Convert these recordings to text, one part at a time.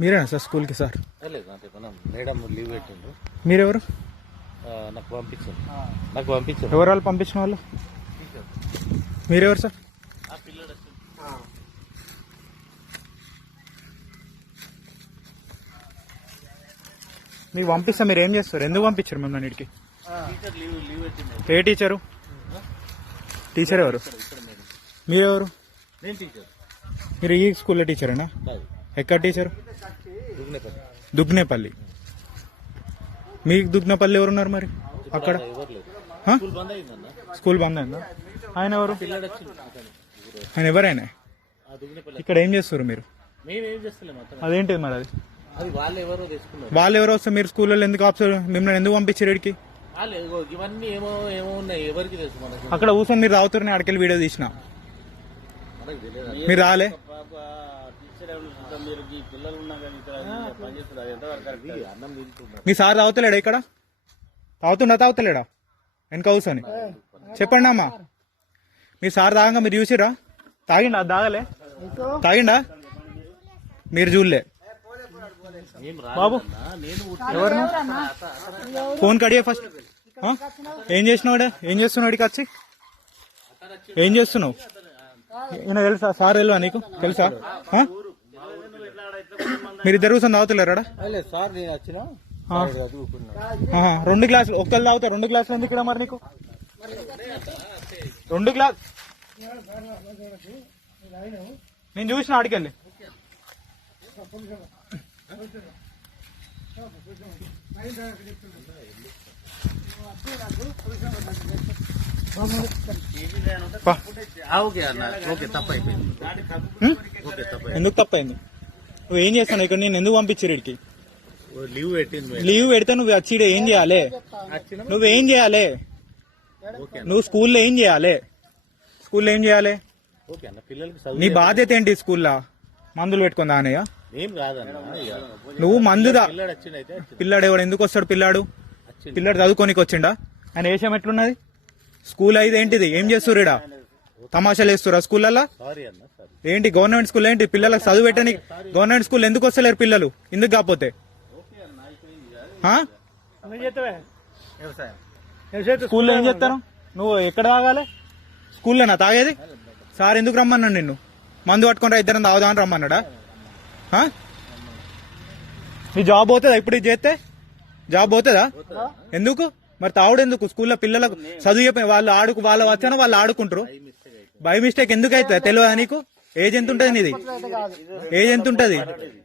మీరేనా సార్ స్కూల్కి సార్? లేదు అంటే మనం మేడం లీవ్ పెట్టిండ్రు. మీరెవరు? నాకు పంపించారు నాకు పంపించారు ఎవరు వాళ్ళు పంపించిన వాళ్ళు? మీరెవరు సార్. మీకు పంపిస్తే మీరు ఏం చేస్తారు? ఎందుకు పంపించారు లీవ్ పెట్టిండు. ఏ టీచరు? టీచర్ ఎవరు? మీరెవరు? మీరు ఈ స్కూల్లో టీచరేనా? ఎక్కడ టీచరు దుగ్నేపల్లి. దుగ్నేపల్లి. మీకు దుగ్నేపల్లి ఎవరున్నారు మరి? అక్కడ? ఎవరు? స్కూల్ బంద్ అయిందా? ఆయన ఎవరు. ఆయన ఎవరైనా? ఇక్కడ ఏం చేస్తారు మీరు? అదేంటిది మరి అది? వాళ్ళు ఎవరో తెచ్చుకున్నారు. వాళ్ళు ఎవరు వస్తే మీరు స్కూల్లో ఎందుకు ఆప్షన్ మిమ్మల్ని ఎందుకు పంపించారు మనకి? అక్కడ కూర్చొని మీరు రావుతారని అక్కడికి వీడియో తీసిన. మీరు రాలే? మీరు ఈ పిల్లలు ఉన్నా కానీ ఇక్కడ పనిచేస్తున్నారు ఎంతవరకు కరెక్ట్ అన్నం తింటున్నారు మీ సార్ తాగుతలేడా ఇక్కడ? తాగుతుండా తాగుతలేడా? వెనక కూర్చొని. చెప్పండి అమ్మా. మీ సార్ తాగంగా మీరు చూసిరా తాగిండా? అది తాగలే? తాగిండా? మీరు చూడలే. బాబు. ఎవరు? ఫోన్ కడిగే ఫస్ట్. ఆ? ఏం చేసినావాడే ఏం చేస్తున్నావు ఇక్కడికి వచ్చి? ఏం చేస్తున్నావు? ఈయన తెలుసా? సార్ తెలుసా నీకు? తెలుసా? ఆ? మీరిద్దరు కూర్చొని తాగుతలేరాడా లేదు సార్ నేను వచ్చిన. రెండు గ్లాసులు. ఒక్కళ్ళు తాగుతా రెండు గ్లాసులు ఎందుకు ఇక్కడ మరి నీకు? రెండు గ్లాస్ నేను చూసిన ఆడికెళ్ళి. తప్పైంది ఎందుకు తప్పైంది నువ్వు ఏం చేస్తాను ఇక్కడ నేను ఎందుకు పంపించారు ఇడికి? లీవ్ పెట్టింది. లీవ్ పెడితే నువ్వు వచ్చి ఈడ ఏం చేయాలి? నువ్వేం చేయాలి? నువ్వు స్కూల్లో ఏం చేయాలి? స్కూల్లో ఏం చేయాలి? ఓకే అన్న పిల్లలకి నీ బాధ్యత ఏంటి స్కూల్లో? మందులు పెట్టుకుందా అనయ్య ఏం కాదన్న ఇక. నువ్వు మందుదా పిల్లడు వచ్చిండైతే వచ్చిండు. పిల్లాడు ఎవడు? ఎందుకు వస్తాడు పిల్లాడు? పిల్లాడు చదువుకోనికి వచ్చిండా? ఆయన వేషం ఎట్లున్నది? స్కూల్ అయితే ఏంటిది? ఏం చేస్తుర్రు ఈడ? తమాషాలు వేస్తురా స్కూళ్ళల్లో? సారీ అన్న సారీ ఏంటి గవర్నమెంట్ స్కూల్ ఏంటి? పిల్లలకు చదువు పెట్టని గవర్నమెంట్ స్కూల్ ఎందుకు వస్తలేరు పిల్లలు? ఎందుకు కాకపోతే? ఆ? స్కూల్లో ఏం చేస్తారు? నువ్వు ఎక్కడ తాగాలి? స్కూల్లోనా? తాగేది? సార్ ఎందుకు రమ్మన్నాడు నిన్ను? మందు పట్టుకుంటా ఇద్దరం తాగుదామని రమ్మన్నాడా? నీ జాబ్ పోతుందా ఇప్పుడు ఇది చేస్తే? జాబ్ పోతుందా? ఎందుకు? మరి తావుడు ఎందుకు? స్కూల్లో పిల్లలకు చదువు చెప్పి వాళ్ళు ఆడుకు వాళ్ళు వచ్చానో? వాళ్ళు ఆడుకుంటారు? బై మిస్టేక్ ఎందుకు అవుతుంది తెలియదా నీకు? ఏజ్ ఎంత ఉంటుంది నీది? ఏజ్ ఎంత ఉంటుంది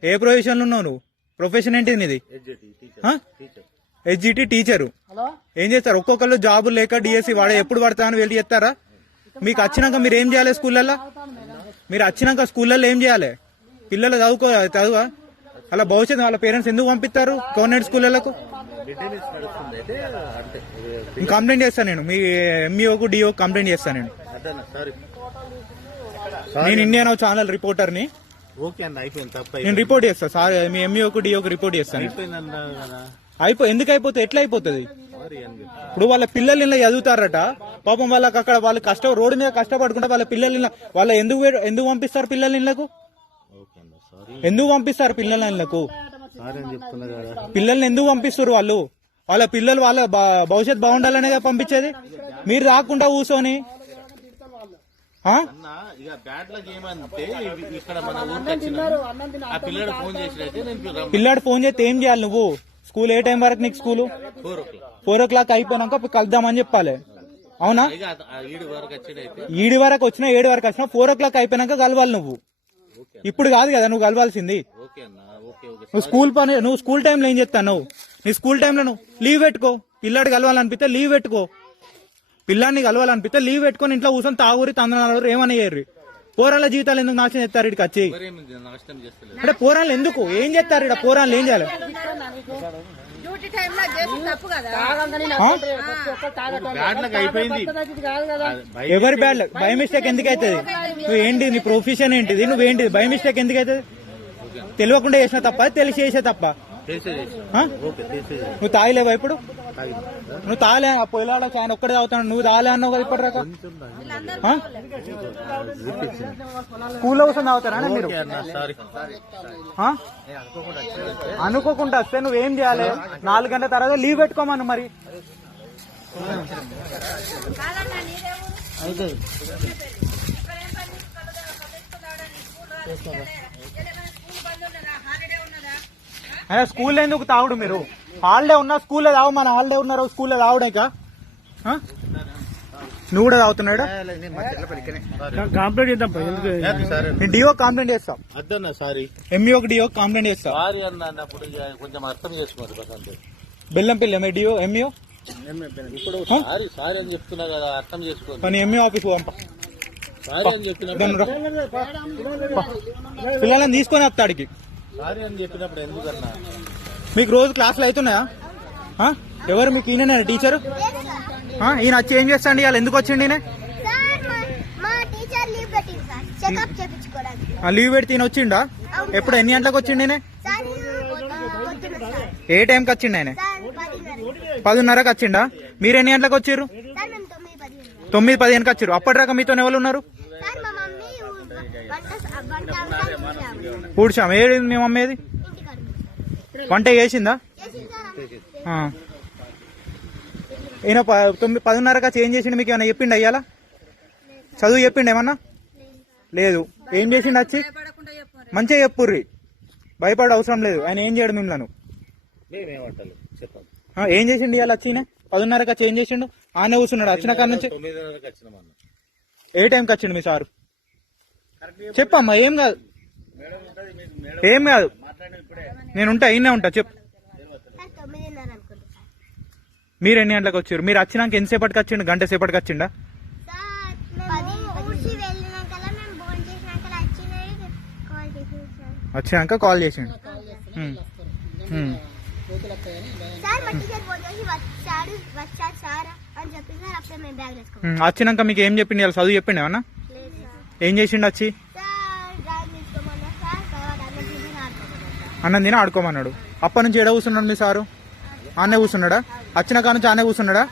ఏ ప్రొఫెషన్లో ఉన్నావు నువ్వు? ప్రొఫెషన్ ఏంటి నీది? హెచ్జిటి టీచరు ఏం చేస్తారు? ఒక్కొక్కరు జాబులు లేక డిఎస్సి వాడే ఎప్పుడు పడతా అని వెళ్ళి చెప్తారా మీకు వచ్చినాక మీరు ఏం చేయాలి స్కూళ్ళల్లో? మీరు వచ్చినాక స్కూళ్ళల్లో ఏం చేయాలి? పిల్లలు చదువుకో చదువా? అలా భవిష్యత్తు వాళ్ళ పేరెంట్స్ ఎందుకు పంపిస్తారు గవర్నమెంట్ స్కూళ్ళకు కంప్లైంట్ చేస్తాను నేను. మీ ఎంఈఓకు డిఓ కంప్లైంట్ చేస్తాను నేను. నేను ఇండియన్ ఛానల్ రిపోర్టర్ని ఓకే అన్న అయిపోయింది తప్ప నేను రిపోర్ట్ చేస్తా సార్ మీ ఎంఈఓకు డిఓకు రిపోర్ట్ చేస్తాను. అయిపో ఎందుకు అయిపోతే ఎట్లా అయిపోతుంది? ఇప్పుడు వాళ్ళ పిల్లలు ఇలా చదువుతారట పాపం వాళ్ళకి అక్కడ వాళ్ళు కష్టం రోడ్డు మీద కష్టపడుకుంటే వాళ్ళ పిల్లలు ఇలా- వాళ్ళ ఎందుకు ఎందుకు పంపిస్తారు పిల్లలు ఇళ్ళకు? ఎందుకు పంపిస్తారు పిల్లల ఇళ్ళకు? పిల్లల్ని ఎందుకు పంపిస్తారు వాళ్ళు? వాళ్ళ పిల్లలు వాళ్ళ భవిష్యత్ బాగుండాలనే పంపించేది? మీరు రాకుండా కూర్చొని పిల్లడు ఫోన్ చేస్తే ఏం చేయాలి నువ్వు? స్కూల్ ఏ టైం వరకు నీకు స్కూల్? ఫోర్ ఓ క్లాక్ అయిపోయినాక కలుద్దామని చెప్పాలి. అవునా? ఈడు వరకు వచ్చినైతే. ఈడి వరకు వచ్చినా ఏడు వరకు వచ్చినా ఫోర్ ఓ క్లాక్ అయిపోయినాక కలవాలి నువ్వు. ఓకే ఇప్పుడు కాదు కదా నువ్వు కలవాల్సింది. ఓకే అన్న ఓకే ఓకే. నువ్వు స్కూల్ పని నువ్వు స్కూల్ టైంలో ఏం చెప్తావు నువ్వు నీ స్కూల్ టైంలో నువ్వు లీవ్ పెట్టుకో. పిల్లాడు కలవాలనిపిస్తే లీవ్ పెట్టుకో. పిల్లాడిని కలవాలనిపిస్తే లీవ్ పెట్టుకొని ఇంట్లో కూర్చొని తాగురి తందనాలు ఏమని చేయరు పోరాళ్ళ జీవితాలు ఎందుకు నాశనం చేస్తారు ఇక్కడికి వచ్చి? అంటే పోరాళ్ళు ఎందుకు? ఏం చేస్తారు ఇక్కడ పోరాళ్ళు? ఏం చేయాలి? డ్యూటీ టైంలో చేసి తప్పు కదా? ఆ? బ్యాడ్ లక్ అయిపోయింది. బయట ఎవరి బ్యాడ్ బై మిస్టేక్. ఎందుకు అవుతుంది నువ్వు ఏంటి నీ ప్రొఫెషన్ ఏంటిది? నువ్వేంటిది? బై మిస్టేక్ ఎందుకు అవుతుంది తెలియకుండా చేసిన తప్ప తెలిసి చేసే తప్ప. నువ్వు తాగలేవా ఇప్పుడు? నువ్వు తాగలే ఆ పొలాడ ఆయన ఒక్కడే తాగుతాడు నువ్వు తాగలే అన్నావు కదా ఇప్పటి రాక స్కూల్లో కూర్చొని తాగుతారా మీరు? అనుకోకుండా వస్తే నువ్వేం చేయాలి? నాలుగు గంటల తర్వాత లీవ్ పెట్టుకోమను మరి. అయితే ఇక్కడ ఏం పని కలదా? కలుసుకుని రావడానికి స్కూల్ రాదు, ఇయ్యలే. ఇయ్యలే కానీ స్కూల్ బంద్ ఉన్నదా? హాలిడే ఉన్నదా? అదే స్కూల్లో ఎందుకు తాగుడు మీరు? హాలిడే ఉన్నా స్కూల్లో తాగు మన హాలిడే ఉన్నారు స్కూల్లో తాగుడాక నువ్వు కూడా తాగుతున్నాడు? కంప్లీట్ చేద్దాం ఎందుకు? సరే. నేను డిఓ కంప్లైంట్ చేస్తా. అద్దన్న సారీ. ఎంఈఓకి డిఓ కంప్లైంట్ చేస్తా. సారీ అన్న అన్నప్పుడు కొంచెం అర్థం చేసుకోండి బసంతే బెల్లంపల్లి ఎంఏ డిఓ ఎంఈఓ? ఇప్పుడు సారీ సారీ అని చెప్తున్నా కదా అర్థం ఆఫీస్ పంప సారీ అని. పా. పిల్లలని తీసుకొని వస్తాడికి సారీ అని చెప్పినప్పుడు ఎందుకన్నా మీకు రోజు క్లాసులు అవుతున్నాయా? ఎవరు మీకు ఈయన టీచర్? ఈయన వచ్చి ఏం చేస్తాండి? ఇవాళ ఎందుకు వచ్చిండి ఈయన? సార్ మా- మా టీచర్ లీవ్ పెడితే ఈయన వచ్చిండా? ఎప్పుడు ఎన్ని గంటలకు వచ్చిండి ఏ టైంకి వచ్చిండి ఆయన? పదిన్నరకు. వచ్చిండా? మీరు ఎన్ని గంటలకు వచ్చారు తొమ్మిది పదిహేనుకి వచ్చారు అప్పటిదాకా మీతో ఎవరు ఉన్నారు సార్ మా మమ్మీ వంట వంట అవసరం చేసాము పూడ్చాం ఏది మీ అమ్మేది? వంట చేసిందా? ఈయన ప- తొమ్మిది పదిన్నరగా చేంజ్ చేసిండు మీకు ఏమైనా చెప్పిండు అయ్యాల చదువు చెప్పిండు ఏమన్నా? లేదు. ఏం చేసిండు వచ్చి? మంచిగా చెప్పుర్రి. భయపడ అవసరం లేదు. ఆయన ఏం చేయడు మిమ్మల్ని? ఏం చేసిండు ఇవాళ వచ్చి పదిన్నరగా చేంజ్ చేసిండు? ఆయన కూర్చున్నాడు. వచ్చిన కాడ నుంచి? ఏ టైంకి వచ్చిండు మీ సారు? చెప్పమ్మా ఏం కాదు. ఏం కాదు. నేను ఉంటా ఈయనే ఉంటా చెప్పు. మీరు ఎన్ని గంటలకు వచ్చారు? మీరు వచ్చినాక ఎంతసేపటికి వచ్చిండు? గంట సేపటికి వచ్చిండా? వచ్చినాక కాల్ చేసిండు. వచ్చినాక మీకు ఏం చెప్పిండు? చదువు చెప్పిండు ఏమన్నా ఏం చేసిండు వచ్చి సార్ డ్రాయింగ్ తీసుకోమన్నా సార్ తర్వాత అన్న తిని ఆడుకోమన్నా సార్ అన్నం తిని ఆడుకోమన్నాడు. అప్పటి నుంచి ఎడ కూర్చున్నాడు మీ సారు? ఆనే కూర్చున్నాడా? వచ్చిన కాడ నుంచి ఆనే కూర్చున్నాడా?